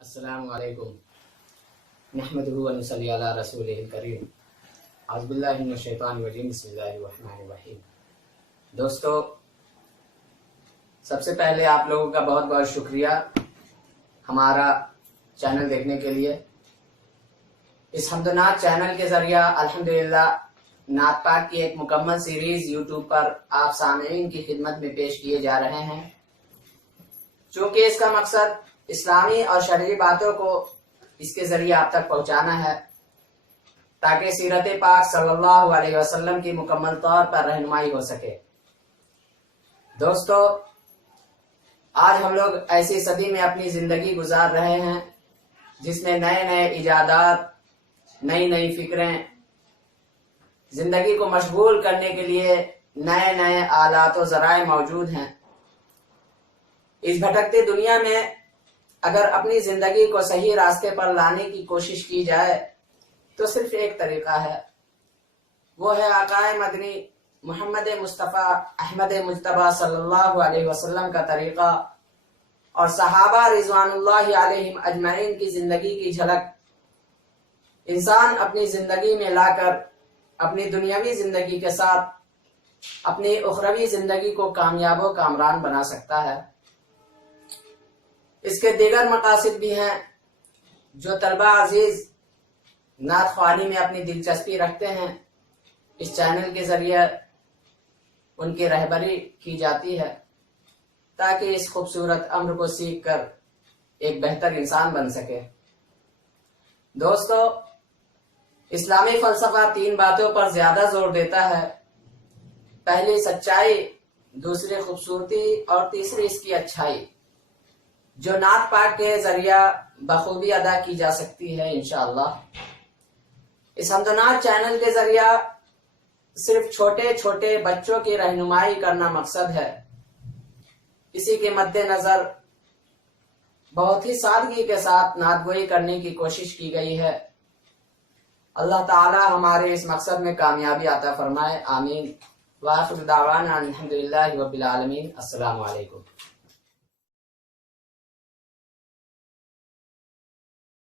السلام علیکم نحمدہ و نصلی علی رسولہ الکریم اعوذ باللہ من الشیطان الرجیم بسم اللہ الرحمن الرحیم۔ دوستو، سب سے پہلے آپ لوگوں کا بہت بہت شکریہ ہمارا چینل دیکھنے کے لیے۔ اس حمد و نعت چینل کے ذریعہ الحمدللہ نعت پاک کی ایک مکمل سیریز یوٹیوب پر آپ سامعین کی خدمت میں پیش کیے جا رہے ہیں۔ چونکہ اس کا مقصد اسلامی اور شرعی باتوں کو اس کے ذریعے آپ تک پہنچانا ہے تاکہ سیرت پاک صلی اللہ علیہ وسلم کی مکمل طور پر رہنمائی ہو سکے۔ دوستو، آج ہم لوگ ایسی صدی میں اپنی زندگی گزار رہے ہیں جس میں نئے نئے ایجادات، نئی نئی فکریں، زندگی کو مشغول کرنے کے لیے نئے نئے آلات و ذرائع موجود ہیں۔ اس بھٹکتی دنیا میں اگر اپنی زندگی کو صحیح راستے پر لانے کی کوشش کی جائے تو صرف ایک طریقہ ہے، وہ ہے آقا مدنی محمد مصطفیٰ احمد مجتبیٰ صلی اللہ علیہ وسلم کا طریقہ اور صحابہ رضوان اللہ علیہم اجمعین کی زندگی کی جھلک انسان اپنی زندگی میں لا کر اپنی دنیاوی زندگی کے ساتھ اپنی اخروی زندگی کو کامیاب و کامران بنا سکتا ہے۔ اس کے دیگر مقاصد بھی ہیں جو طلبہ عزیز نعت خوانی میں اپنی دلچسپی رکھتے ہیں، اس چینل کے ذریعے ان کی رہبری کی جاتی ہے تاکہ اس خوبصورت امر کو سیکھ کر ایک بہتر انسان بن سکے۔ دوستو، اسلامی فلسفہ 3 باتوں پر زیادہ زور دیتا ہے۔ پہلی سچائی، دوسری خوبصورتی اور تیسری اس کی اچھائی، جو نعت پاک کے ذریعہ بخوبی ادا کی جا سکتی ہے انشاءاللہ۔ اس حمد و نعت چینل کے ذریعہ صرف چھوٹے چھوٹے بچوں کی رہنمائی کرنا مقصد ہے۔ اسی کے مد نظر بہت ہی سادگی کے ساتھ نعت گوئی کرنے کی کوشش کی گئی ہے۔ اللہ تعالی ہمارے اس مقصد میں کامیابی عطا فرمائے، آمین۔ وآخر دعوانا الحمدللہ رب العالمین۔ السلام علیکم۔